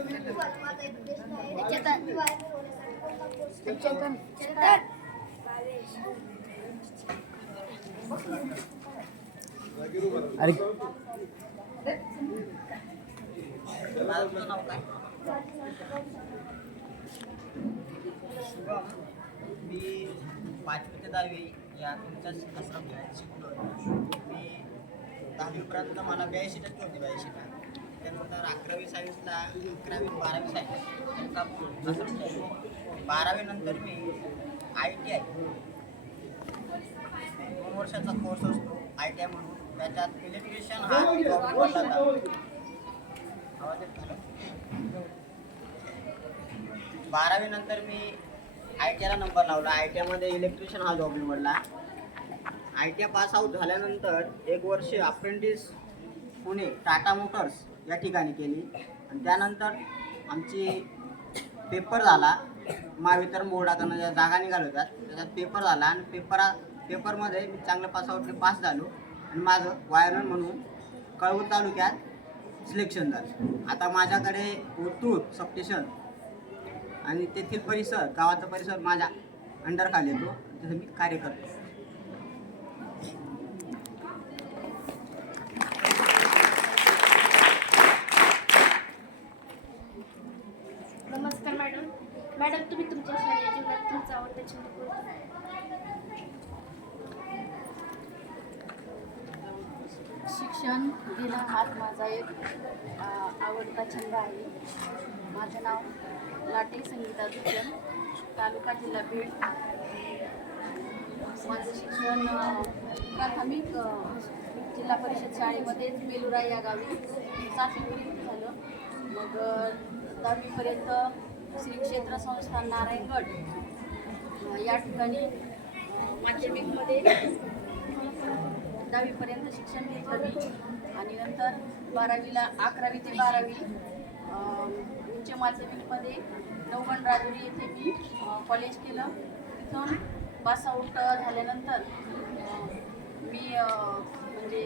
अरे मी 5वी ते 10वी या तुमच्याच आश्रमात शिकलो. मी 10वीपर्यंत मला 82 टक्के होते. 82 त्यानंतर 11वी सायन्सला 11वी 12वी सायन्स 12वी नंतर मी ITI 2 वर्षाचा कोर्स असतो ITI म्हणून. त्याच्यात इलेक्ट्रिशियन हा जॉब निवडला होता. आवाज येतो ना? 12वी नंतर मी ITIला नंबर लावला. ITI मध्ये इलेक्ट्रिशियन हा जॉब निवडला. ITI पास आऊट झाल्यानंतर 1 वर्ष अप्रेंटिस पुणे टाटा मोटर्स या ठिकाणी केली आणि त्यानंतर आमची पेपर झाला. महावितरण बोर्डाकडनं ज्या जागा निघाल्या होत्या त्याच्यात पेपर झाला आणि पेपरमध्ये मी चांगलं पास झालो आणि माझं वायरमॅन म्हणून कळवण तालुक्यात सिलेक्शन झालं. आता माझ्याकडे ओतूर सबस्टेशन आणि तेथील परिसर गावाचा परिसर माझ्या अंडर खाली येतो. तिथे मी कार्य करतो. नमस्कार मॅडम. तुम्ही तुमच्या शालेय जीवनात तुमचा आवडता छंद कोणता? शिक्षण घेणं हाच माझा एक आवडता छंद आहे. माझं नाव लाटे संगीता दुर्जन, तालुका जिल्हा बीड. माझं शिक्षण प्राथमिक जिल्हा परिषद शाळेमध्येच बेलुरा या गावी 7वीपर्यंत झालं. मग 10वीपर्यंत श्री क्षेत्र संस्थान नारायणगड या ठिकाणी माध्यमिकमध्ये 10वीपर्यंत शिक्षण घेतलं मी आणि नंतर 11वी ते 12वी उच्च माध्यमिकमध्ये नवगण राजुरी येथे मी कॉलेज केलं. तिथून पास आऊट झाल्यानंतर मी म्हणजे